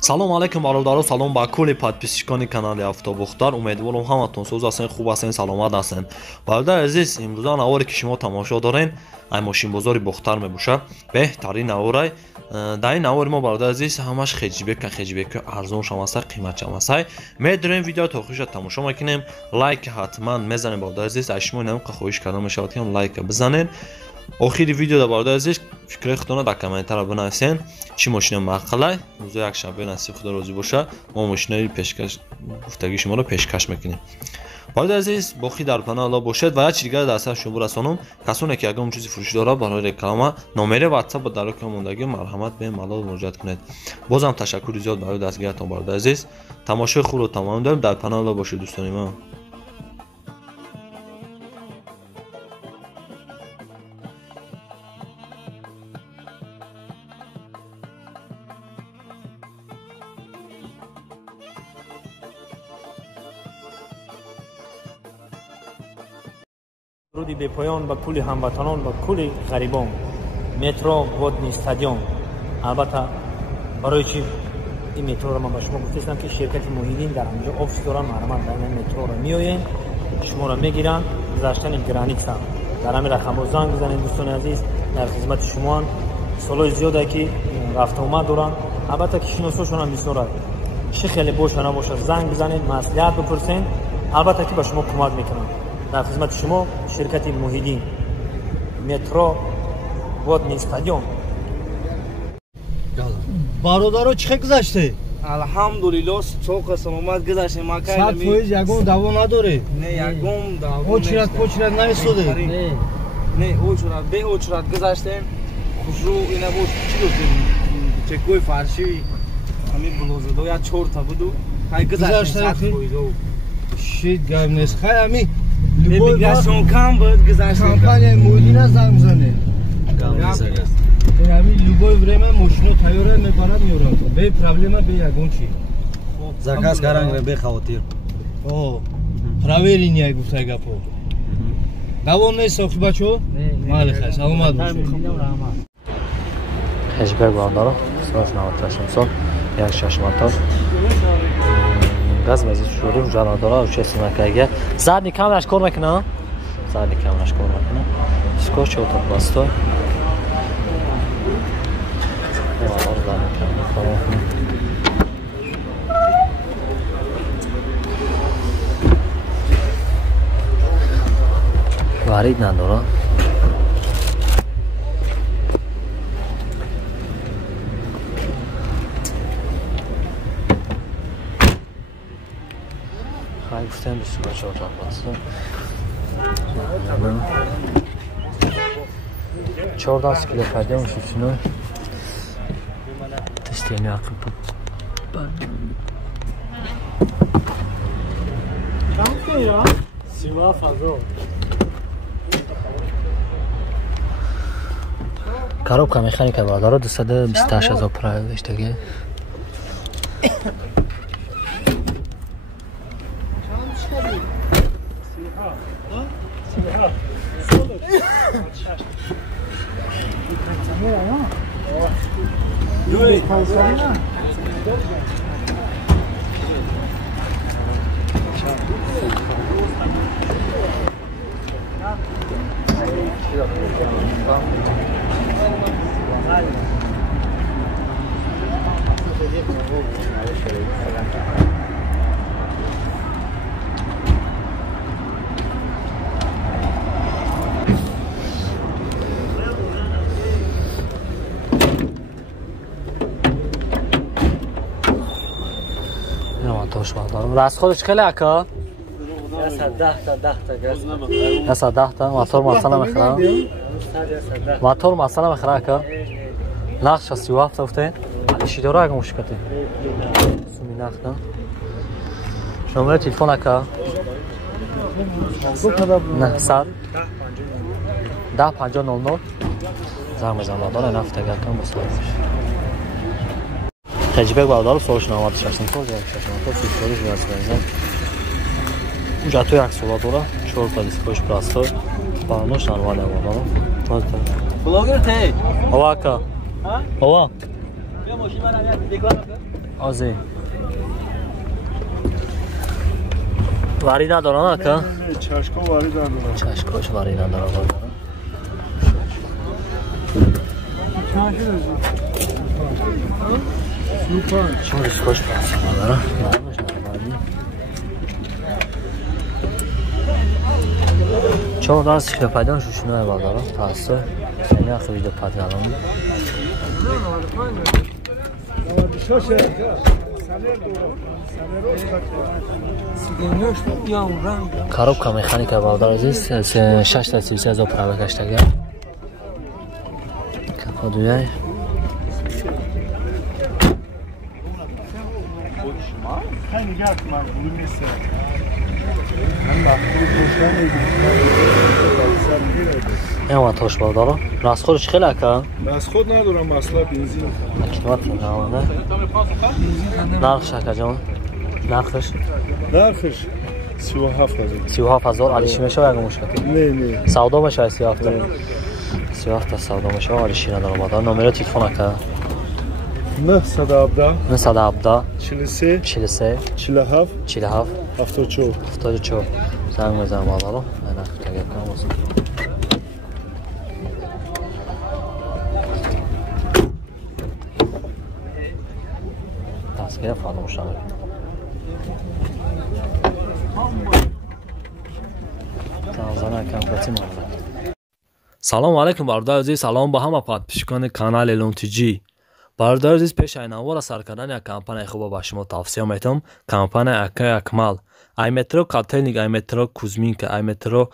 салом алейкум бародаро, салом ба кулли подписчикони канали Автобухтар. Умедворам ҳаматон соз ҳастен, хуб ҳастен, саломат ҳастен. Бародари азиз, имрӯза наворе ки шумо тамошо дорен, ай мошинбозори Бухтар мебошад. Беҳтарин наворай. Дар ин навори мо бародари азиз ҳамаш хеҷибека арзон шамаста, қимат шамаста. Медорем видео то охириша тамошо мекунем. Лайк ҳатман мезанем бародари азиз. Ай шумо инам хоҳиш карда мешавад ки лайк бизанен. Охири видеода бародари азиз фикри худона дар комментария бинависен. Чӣ мошина маққалай? Рӯзи якшанбе насиб худо розӣ боша. Мо мошинаи пешкаш гуфтагии шуморо пешкаш мекунем. Бародари азиз, бохӣ дар паноҳ Аллоҳ бошед ва як чиз дигар дар сар шумо расонам. Касоне ки ягон чизи фурӯшӣ дорад барои реклама, номери WhatsApp ба дар командагӣ марҳамат бе малол муроҷиат кунед. Бозам ташаккури зиёд барои дастгириятон бародари азиз. Тамошои хубро тамом дорем. Дар паноҳ Аллоҳ бошед дӯстони ман. روزی به پایان با کل هموطنان و کل غریبان مترو ودنی استادیوم. البته برای چی این مترو را من به شما گفتم که شرکت موهیدین در اونجا آفیس دارن، مرمت در این مترو را میآیین، شما را میگیرن، گذاشتن گرانیکس هم در همین رقم زنگ بزنید دوستان عزیز، در خدمت شما. سالای زیاده که رفت آمد دارن، البته که شناساشون هم بسیار چه خیلی باشه نباشه زنگ بزنید، مصلحت بپرسین، البته که به شما کمک میکنن. در خدمت شما شرکت موهیدین مترو ودنی استادیوم. برادرو چه گذشته؟ الحمدلله چوق سلامت گذشته. ما که 100% یگون دوا نداره. نه یگون دوا. اوچرات نمیسوده. نه اوچرات به اوچرات گذشته. خوشرو اینا بود چی گفتیم؟ چکوی فرشی همین بلوزه دو یا 4 تا بودو. های گذشته 100%. شید گایم نیست. خیلی همی میگراسیون کم بود گذشته. کمپانی مولینا زنگ زنه. همین любое время ماشینو تیاره میبرد میورم. به پرابلم به یگون چی؟ заказ каранг бе хавотир. О, проверин я гуфта гапо. Давон не сохт бачо? Мали хай, саломат бошед. Хеҷбек бародаро, 98 сол, 16 мотор. Газ мезид шурим ҷана дора, участие накага. Задни камераш кор мекуна? Задни камераш кор мекуна. Скоч ото пласто. Варид надора. Хай гуфтем бисёр чорта пласто. 14 кило пойдем шучной. Тестение акып. Чанко я? Сила фазо. Коробка механика бародаро 228,000 продаштаги. راست خودش خیلی اکا؟ 10 تا موتور مثلا میخرم. موتور مثلا میخرم اکا. نقش 37 افته. چی داره اگه مشکلی؟ سومی نخدا. نمره تلفن اکا؟ نه 100 10 50 00 زنگ بزن داره نفته گرکن بسازش. Хеҷбек бародаров солиш 96 сол, 16 сол, сифори ҷаз бензин. Ҷато як сола дора, 4 та дискош пластор, барнош нормально бародаров. Блогер те? Ова ака. Ова. آزی واری ندارن اکا؟ چشکا واری ندارن. چشکاش واری ندارن. چونش خوش پس ندارن. چون راست شده پیدا شوشونه بردارم تاسه سنی اخی ویدیو پد کردم коробка механика бардор азиз 63000 права гаштага каподуяй اما توش بردارم راسخورش خیلی اکا راسخور ندارم اصلا بنزین قیمت نمانده نرخش اکا جان نرخش 37000 علیشی میشه و اگه مشکل نه سودا میشه 37 تا سودا میشه و علیشی ندارم بادار نمره تلفن اکا 917 43 47 74 زنگ بزنم بادارم من اخی تگه کنم بازم دستگاه فراموش نکنید سلام علیکم برادر عزیز سلام با همه پادپیشکان کانال الون تی جی برادر عزیز پیش ایناوار سر کردن یک کمپانی خوب با شما توصیه میتونم کمپانی اکای اکمال ای مترو کاتلنیک ای مترو کوزمینک ای مترو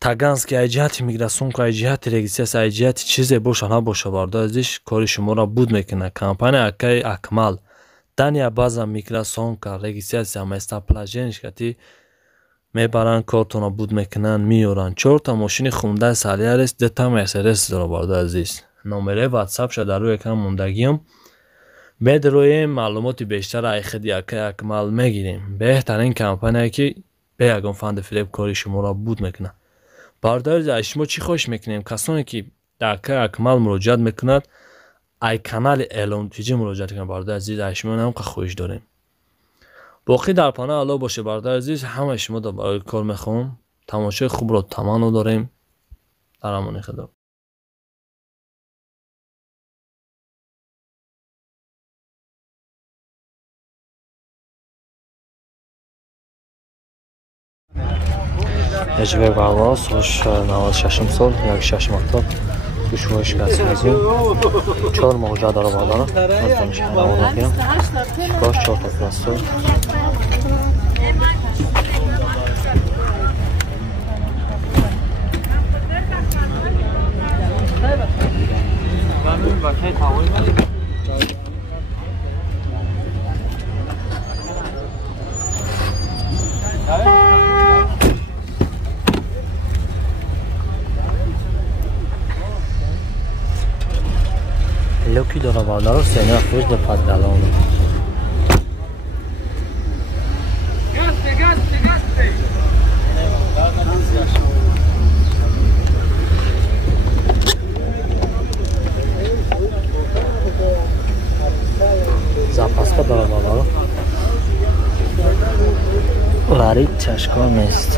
تاگانسک ای جهت میگراسیون ای جهت رجیستراسیون ای جهت چیزی باشه نباشه برادر عزیز کاری شما را بود میکنه کمپانی اکای اکمال دنیا بازم میگراسیون رجیستراسیون استاپلاژنش کتی میبرن کارتون رو بود میکنن میورن 4 تا ماشین خونده سالیارس 2 تا مرسدس داره برادر عزیز نمره واتساپ شده روی کم موندگیم بعد روی معلومات بیشتر ای خدی اکمال میگیریم بهترین کمپانی که به یگان فند فریب کاری شما را بود میکنه برادر عزیز شما چی خوش میکنیم کسانی که در اکمال مراجعت میکند ای کانال الون تی جی مراجعت کنند برادر عزیز شما هم خوش داریم باقی در پانه علا باشه برادر عزیز همه شما دا برای کار میخوام تماشای خوب رو تمام داریم در امان خدا اجبه برواز سوش 96 سال یک 6 مکتب توش روش کسی ازیم 4 موجه داره بادارم نتونش نماد نگیرم شکاش 4 تا پلاستور لوکی داره بادارم سینه فروش به پد دلانه запаска дара бадаро лари чашка нест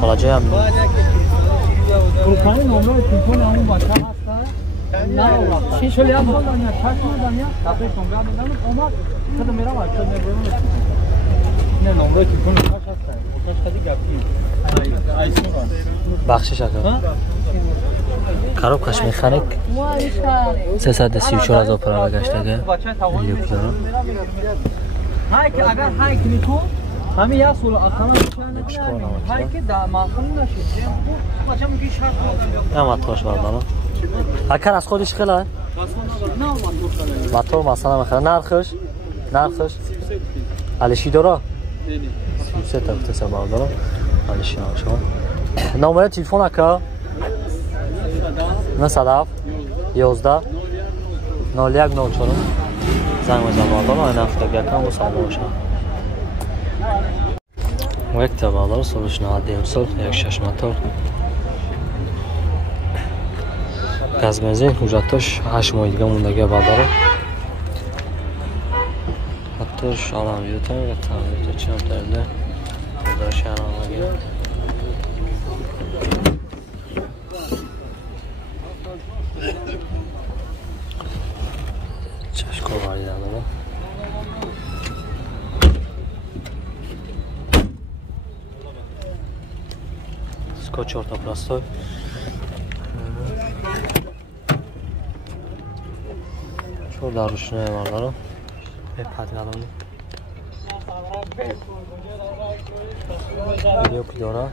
حالا هم کلکانی نمره تلفن همون بچه هسته نه چی شلی هم دانیا چشم دانیا تپه نمره بدم اومد خود میرم و خود میبرم نه نمره تلفن چش هسته اوتاش خیلی گپی بخشش اکا کاروب کش میخانک 334,000 پرا گشتگه لیوک دارم های که اگر های کنی تو همین یا سول اکانت های که در ماخون نشید بچه میگی شرط نه ماتوش بردارم اکر از خودش خیلی نه ماتور مثلا میخواد نرخش علیشی داره 3 تا اختصار بردارم علیشی نشون نمره تلفن اکا 907 11 01 04 زنگ بزن بردارم این هفته گرکم با ساده باشم یک تبادل سالش 90 سال 16 موتور گاز بنزین حجتش 8 ماه دیگه موندگی برداره حتیش الان ویدیو و تعمیرات چند ترده گزارش آماده چشکو واری داره اسکوچ ارتا پلاستیک چور در روشنه برداره به پدگلانی ویدیو که داره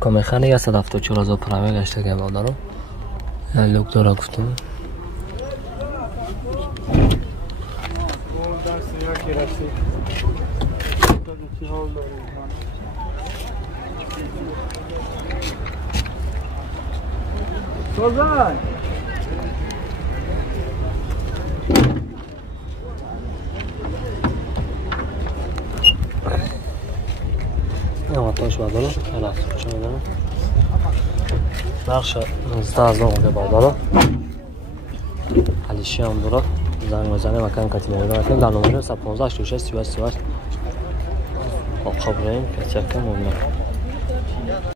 که میخانه 174,000 پرامه گشته که با دارم لوک داره گفتم آتش بردارم الکتریک چه بردارم نقش 19,000 اومده بردارم حلیشی هم داره زنگ بزنه مکان کتی میره مکان در نمره 115 36 38 38 خب بریم که چکم